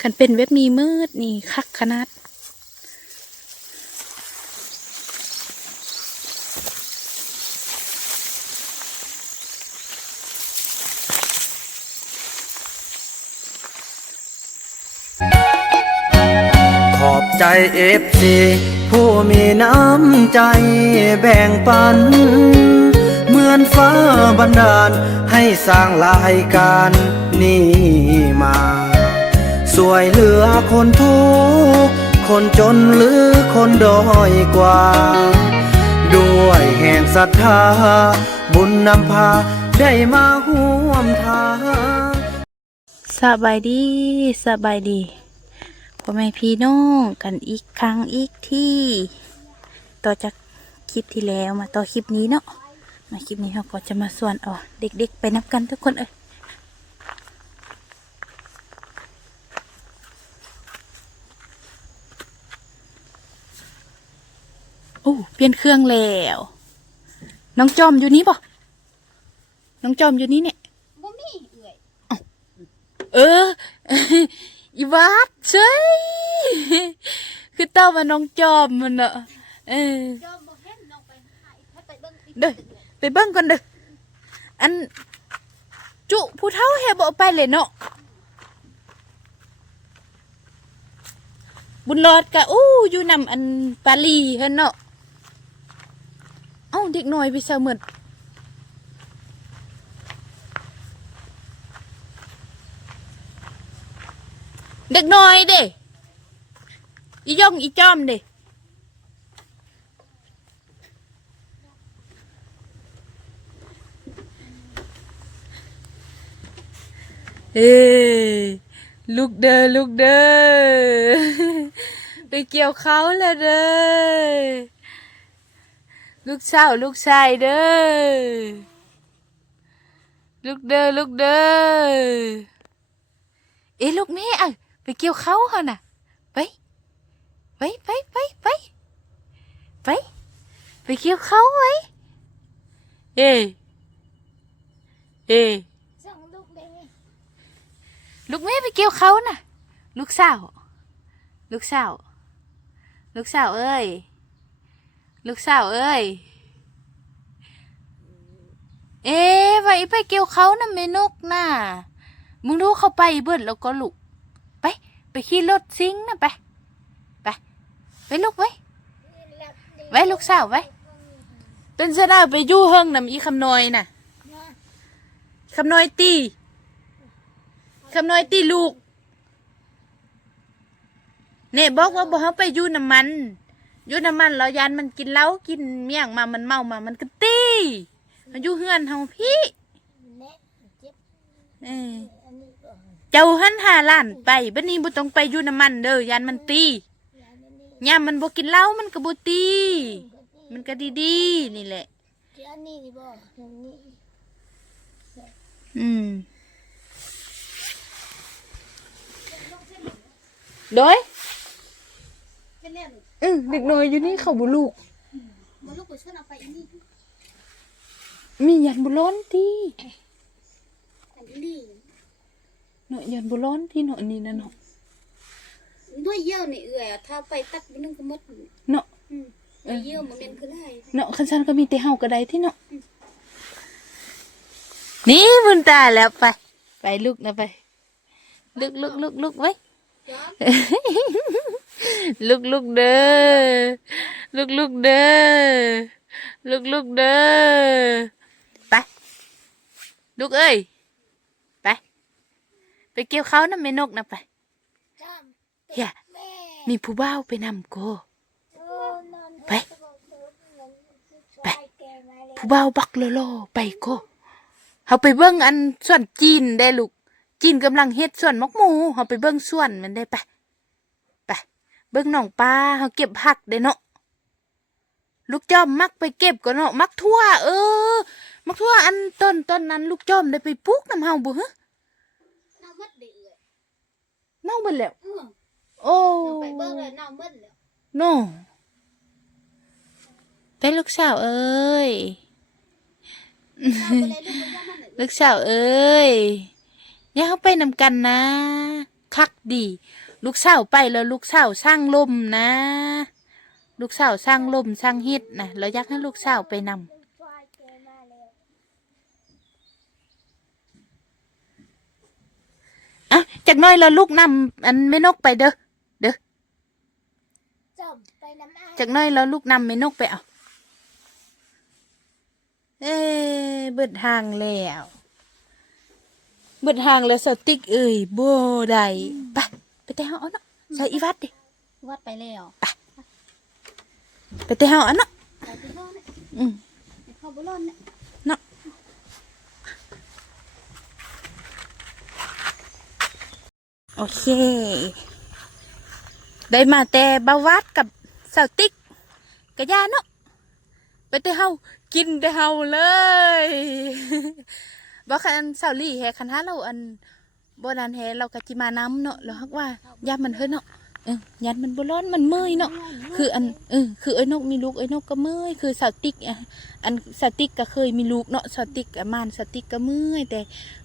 คันเป็นเว็บมีมืดนี่คักขนาดขอบใจเอฟซีผู้มีน้ำใจแบ่งปัน เหมือนฟ้าบันดาลให้สร้างรายการนี้มา สวยเหลือคนทุกคนจนหรือคนด้อยกว่า ด้วยแห่งศรัทธา บุญนำพาได้มาห่วมทางสบายดีสบายดีพ่อแม่พี่น้องกันอีกครั้งอีกที่ ต่อจากคลิปที่แล้วมาต่อคลิปนี้เนาะมาคลิปนี้เราก็จะมาส่วนอ๋อเด็กๆ ไปนับกันทุกคนเอ้ย โอ้เปลี่ยนเครื่องแล้ว น้องจอมอยู่นี่ป่ะน้องจอมอยู่นี่เนี่ยบ่มีเอื่อยเอออีวาดใช่คือเต้ามาน้องจอมมันอะเออจอมบ่เห็นน้องไปหายถ้าไปเบิ่งติ๊กเด้อไปเบิ่งก่อนเด้ออันจุผู้เฒ่าแฮบ่เอาไปเลยเนาะบุญรอดกะอู้อยู่นำอันปาลีเฮ็นเนาะเอ้าเด็กน้อยไปเซาเหมือนเด็กน้อยเด้อีย่องอีจอมเด้เอ้ลูกเด้อลูกเด้อไปเกี่ยวเขาแล้วเด้อ ลูกสาวลูกชายเด้อลูกเด้อลูกเด้อเอ้ลูกแม่อะไปเกี่ยวเขาเหรอน่ะไปไปไปไปไปไปไปเกี่ยวเขาไว้เอ้เอ้ส่งลูกได้ไงลูกแม่ไปเกี่ยวเขาน่ะ ลูกสาว ลูกสาว ลูกสาวเอ้ย ลูกสาวเอ้ย เอ๊ะไปไปเกี่ยวเขาน่ะเมนกน่ะ มึงรู้เขาไปเบิดแล้วก็ลูกไป ไปขี่รถซิงค์น่ะไป ไป ไปลูกไว้ ไว้ลูกสาวไว้ เป็นเสนาไปยู่เฮิงนำอีคำนอยน่ะคำนอยตีคำนอยตีลูก เน่บอกว่าบ่เฮาไปยู่น้ำมัน ยู่น้ำมันแล้วยันมันกินเหล้ากินเมี่ยงมามันเมามามันก็ตีมันอยู่เฮือนเฮาพี่เจ็บเอออันนี้ก็เจ้าหันหาล้านไปบัดนี้บ่ต้องไปอยู่น้ำมันเด้อยันมันตียายนี่นี่ยามมันบ่กินเหล้ามันก็บ่ตี มันก็ดีๆนี่แหละที่อันนี้นี่บ่อันนี้อืมโดย เป็นแน่นอือเด็กน้อยอยู่นี่เขาบ่ลูก บ่ลูกไปชวนเอาไปอันนี้มียันบุร้อนที่อันนี้เนาะยันบุร้อนที่เนาะนี่นะเนาะด้วยเยี่ยวนี่เอื่อยอะถ้าไปตักนึงก็หมดเนาะอืมด้วยเยี่ยวมันเป็นคือไรเนาะคันซันก็มีแต่เฮาก็ได้ที่เนาะนี่บุญตาแล้วไป ไปลุกนะไปลุกลุกลุกลุกไว้จอม ลุกลุกเด้อลุกลุกเด้อลุกลุกเด้อไปลุกเอ้ยไปไปเกี่ยวเขานะแม่นกนะไปเฮียมีผู้บ่าวไปนำโกไปไปผู้บ่าวบักโลโลไปโกเฮาไปเบิ่งอันส่วนจีนได้ลูกจีนกำลังเฮ็ดส่วนมกหมูเฮาไปเบิ่งส่วนมันได้ไป เบิ่งน้องปลาเฮาเก็บผักได้เนาะลูกจอมมักไปเก็บก็เนาะมักทั่ว เออ มักทั่วอันต้นต้นนั้น ลูกจอมได้ไปปลูกนำเฮาบ่ฮะน้ามัดเดือยเน่าเบิดแล้วเออโอ้เราไปเบิ่งเลยน้ามัดแล้วโน่เป็นลูกสาวเอ้ยน้าไปเลยลูกไปว่ามันน่ะลูกสาวเอ้ยอย่าเข้าไปนำกันนะ คักดี ลูกสาวไปแล้วลูกสาวสร้างลมนะ ลูกสาวสร้างลมสร้างฮิตนะเราอยากให้ลูกสาวไปนำอะจากหน้อยเราลูกนำอันแม่นกไปเด้อเด้อจมไปน้ำอ้ายจากหน้อยเราลูกนำแม่นกไปเอาเอ้เบิดทางแล้วเบิดทางแล้วสติ๊กเอ้ยโบได้ไปไป แต่เฮาเอาเนาะใส่อีวัดดิวัดไปแล้วไปแต่เฮาเอาเนาะไปที่ห้องเนี่ยอืมไปเข้าบุรอนเนี่ยเนาะโอเค ได้มาแต่บาวาดกับสาวติ๊กกะยาเนาะไปแต่เฮากินแต่เฮาเลยบ่คันสาวลี่แฮคันหาเราอัน บ่นานแฮเราก็จิมาน้ำเนาะแล้วฮักว่ายามมันเฮ็ดเนาะเออยันมันบ่ร้อนมันเมื่อยเนาะคืออันเออคือไอ้นกมีลูกไอ้นกก็เมื่อยคือสาวติ๊กอะอันสาวติ๊กก็เคยมีลูกเนาะสาวติ๊กกับมานสาวติ๊กก็เมื่อยแต่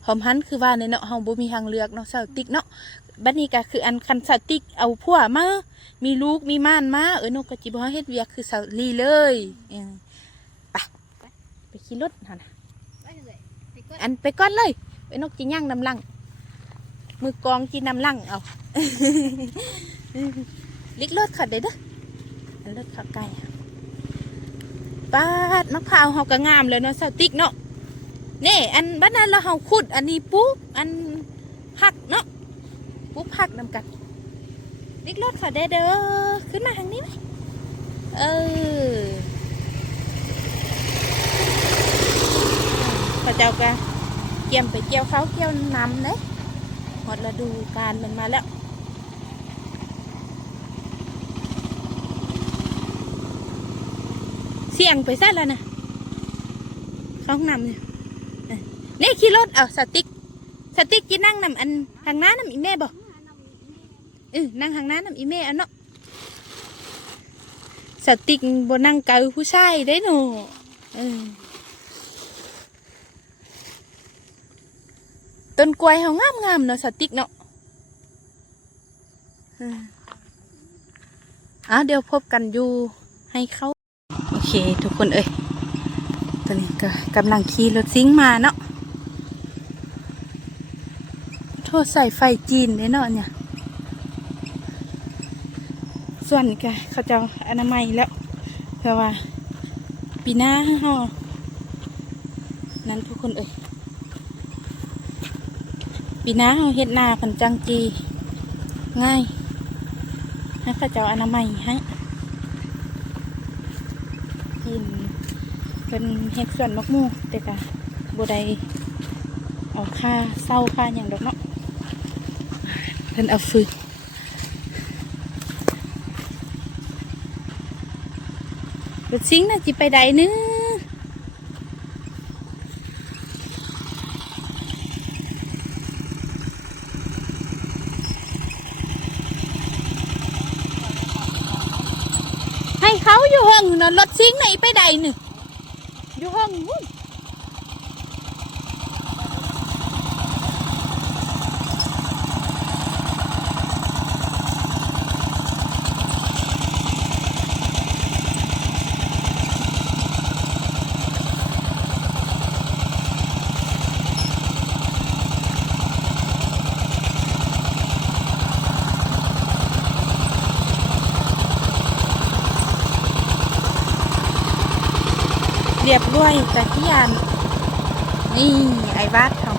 หอมหันคือว่าในเนาะเฮาบ่มีทางเลือกเนาะสาวติ๊กเนาะบัดนี้ก็คืออันคันสาวติ๊กเอาผัวมามีลูกมีม่านมาเอ้ยนกก็จิบ่เฮ็ดเวียกคือสาวลีเลยเออไปไปขี่รถหั่นน่ะไปเลยไปก่อนอันไปก่อนเลยไอ้นกจิย่างน้ำลัง มือกองกินน้ำลังเอาลิกเลือดขัดได้เด้ออันเลือดขัดไก่ปาดมะพร้าวเฮาก็งามเลยเนาะสติ๊กเนาะนี่อันบ้านนั้นเราเฮาขุด อันนี้ปุ๊บอันหักเนาะปุ๊บหักนำกันลิกเลือดขัดได้เด้อขึ้นมาทางนี้ไหมเออพระเจ้าก็เกี่ยมไปเกี่ยวเขาเกี่ยวน้ำเด้ หมดฤดูกาลมันมาแล้วเสี่ยงไปซะแล้วนะข้องน้ำเนี่ยนี่ขี่รถเอาสติ๊กสติ๊กจะนั่งนำอันทางน้านำอีแม่บอกเออนั่งทางน้านำอีแม่เอันเนาะสติ๊กบนนั่งเกาผู้ชายได้หนูเออ ต้นกล้วยเขางามงามๆเนาะสติ๊กเนาะอะเดี๋ยวพบกันอยู่ให้เขาโอเค ทุกคนเอ้ยตอนนี้ก็กำลังขี่รถซิงมาเนาะโทษใส่ไฟจีนเลยเนาะเนี่ย ส่วนก็เขาจะอนามัยแล้วเพราะว่าปีหน้าฮอนั้นทุกคนเอ้ย ปีหน้าเฮาเฮ็ดนาพันจังจี ง่ายให้เขาเจ้าอนามัยให้กินเป็นเฮ็ดส่วนมกมูแต่กะบได้เอาค่าเศร้าค่าอย่างดอกเนาะเพิ่นเอาฟืนรถซิงนะจิไปใดนึให้เขา อยู่ห้องนั่นรถซิงค์น่ะอีไปใดนึอยู่ห้องนู้น เรียบร้อยจากที่ยานนี่ไอ้บ้าสเขา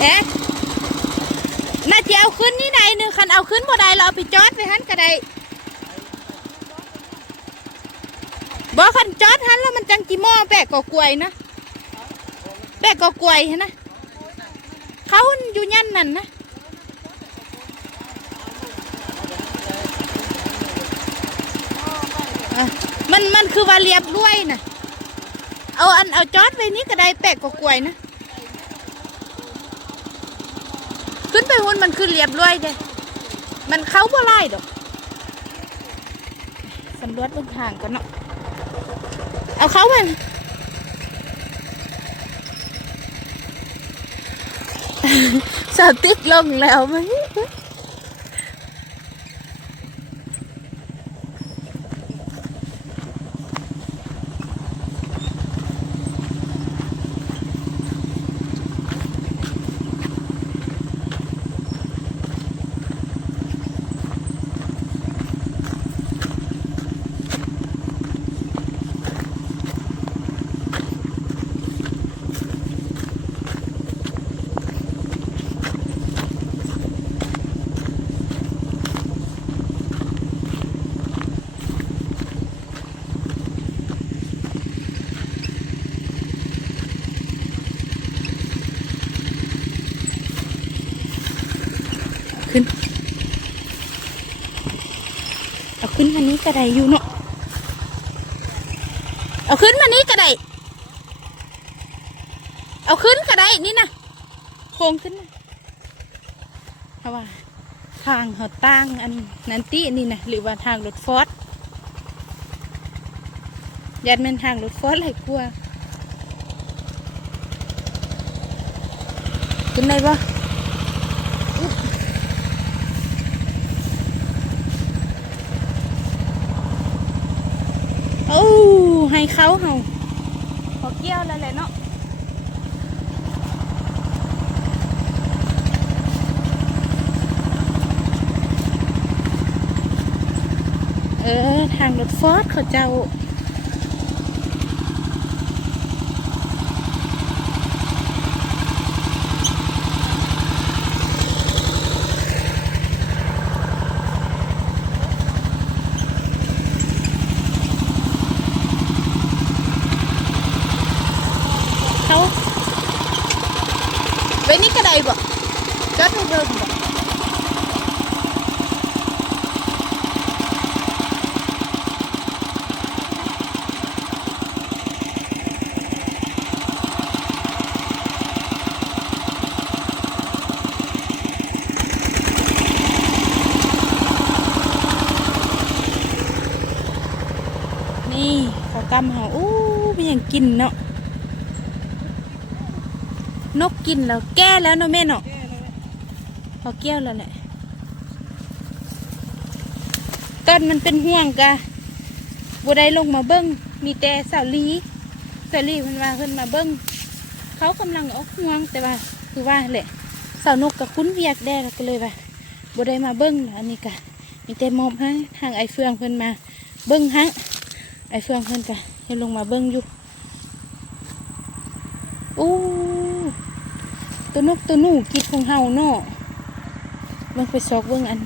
เอ๊ะน่าจะเอาขึ้นนี่ไหนหนึ่งคันเอาขึ้นบ่ได้เราเอาไปจอดไปหันก็ได้ บ่คันจอดหันแล้วมันจังจิหม้อแปะกอกล้วยนะแปะกอกล้วยหั้นนะเขาอยู่ยันนั่นนะมันมันคือว่าเรียบร้อยนะเอาอันเอาจอดไว้นี่ก็ได้แปลกกว่ากล้วยนะขึ้นไปหุ่นมันคือเรียบร้อยเด้มันเข้าบ่ไล่ดอกสำรวจบนทางกันเนาะ เอาเขามัน สติ๊กลงแล้วมั้ย ขึ้น เอาขึ้นมานี้ก็ได้อยู่เนาะ เอาขึ้นมานี้ก็ได้ เอาขึ้นก็ได้นี่นะโค้งขึ้นนะเพราะว่า ทางเขาตั้งอันนันตี้นี่นะหรือว่าทางรถฟอสยันเป็นทางรถฟอสหลกลัวาขึ้นได้ปะโอ้ ให้เขาเฮาพอเกี่ยวแล้วแหละเนาะเออ ทางรถฟอสเขาเจ้า เขา ไว้นี่ก็ได้บ่จอดเพิ่มบ่ นี่ขากำเขาอู้เป็นอย่างกินเนาะนกกินแล้วแก้แล้วเนาะแม่เนาะพอเกี้ยวแล้วแหละต้นมันเป็นห่วงกะบัได้ลงมาเบิ้งมีแต่สาวลีสาวลีเพิ่นว่าเพิ่นมาเบิ้งเขากำลังเออกห่วงแต่ว่าคือว่าแหละสาวนกกับคุ้นเวียกแด้แล้วก็เลยว่าบัได้มาเบิ้งอันนี้กะมีแต่มอบให้ทางไอเฟืองเพิ่นมาเบิ้งฮะไอเฟืองเพิ่นกะให้ลงมาเบิ้งอยู่อู้ ตัวนกตัวหนูกิดของเฮาเนาะมันไปซอกเบิ่งอัน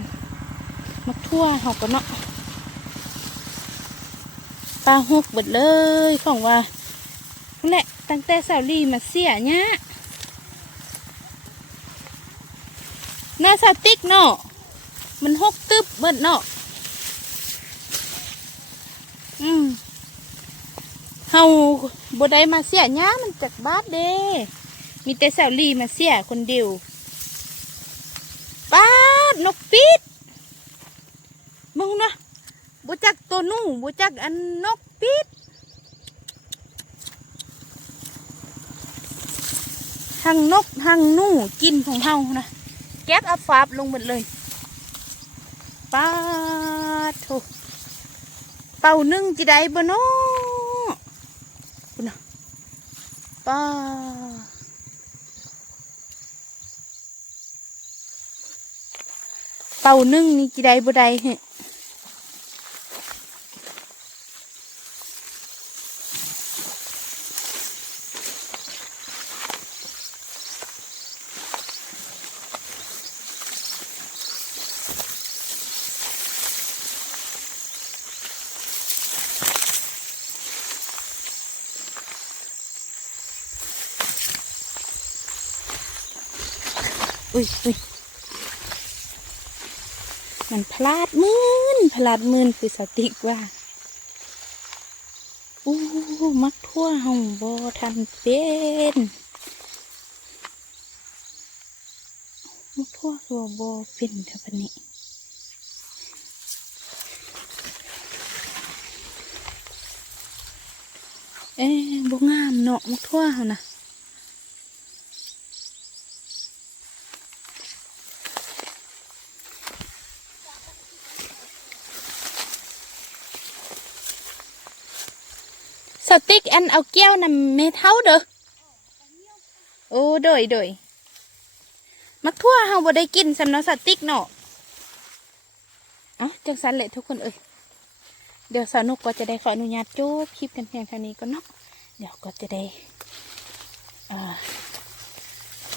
มักทั่วเฮาก็เนาะปลาหกเบิดเลยของว่านั่แหละตั้งแต่สาวลีมาเสียเนี่ยหน้าสติ๊กเนาะมันหกตึบเบิดเนาะอืมเฮาบ่ได้มาเสียเนี่ยมันจากบาดเด้ มีแต่สาวลีมาเสียคนเดียวป้าดนกปิดมึงนะบูจักตัวนู่บูจักอันนกปิดทางนกทางนู่กินของเฮานะแก๊บอับฟาบลงหมดเลยป้าดโถเป่านึ่งจีได้บ่เนาะคุณนะป้า เป่านึ่งนี่กี่ได้บ่ได้เหะอุ้ยอุ้ย มันพลาดมืนพลาดมืนคือสติกว่าอู้มักทั่วเฮาบ่ทันเป็นมักทั่วคือว่าบ่เป็นเท่าปานนี้เอ๊ะบงามเนาะมักทั่วเฮานะติ๊กอันเอาแก้วนำเมเท่าเด้อโอ้โดยโดยมักทั่วเฮาบ่ได้กินสำเนาะสติกเนาะเอ้าจังสันแหละทุกคนเอ้ยเดี๋ยวสาวนุกก็จะได้ขออนุญาตจบคลิปกันเพียงเท่านี้ก็เนาะเดี๋ยวก็จะได้เอ่อ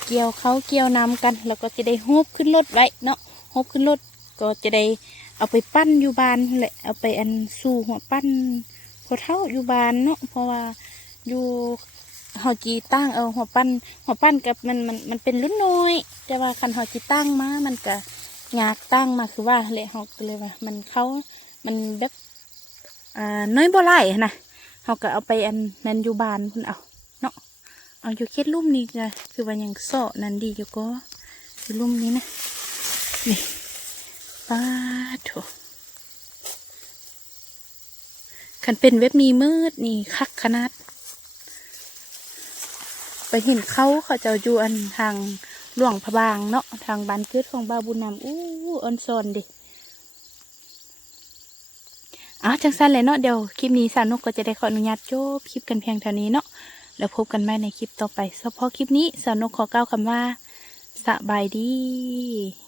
เกี่ยวเขาเกี่ยวน้ำกัน แล้วก็จะได้ฮบขึ้นรถไว้เนาะฮบขึ้นรถก็จะได้เอาไปปั้นอยู่บ้านนั่นแหละเอาไปอันสู่หัวปั้น พอเท่าอยู่บ้านเนาะเพราะว่าอยู่เฮาจีตั้งเอาหัวปั้นหัวปั้นกับมันมันมันเป็นรุ่นน้อยแต่ว่าคันเฮาจีตั้งมา มันก็ยากตั้งมาคือว่าแหละเฮาก็เลยว่า มันเขามันแบบอ่าน้อยบ่ไล่นะเขาก็เอาไปอันนันอยู่บานพุ่นเอาเนาะเอาอยู่เค็ดลุ่มนี้ก็คือว่ายังเสาะนันดีอยู่ก็อยู่ลุ่มนี้นะนี่ป้าดโถ คันเป็นเว็บมีมืดนี่คักขนาด ไปเห็นเขาเขาจะอยู่อันทางหลวงพระบางเนาะทางบ้านเกิดของบาบุญนำอู้ออนซอนดิอะจังสั้นเลยเนาะเดี๋ยวคลิปนี้สาวนกก็จะได้ขออนุญาตจบคลิปกันเพียงเท่านี้เนาะแล้วพบกันใหม่ในคลิปต่อไปเฉพาะคลิปนี้สาวนกขอกล่าวคำว่าสบายดี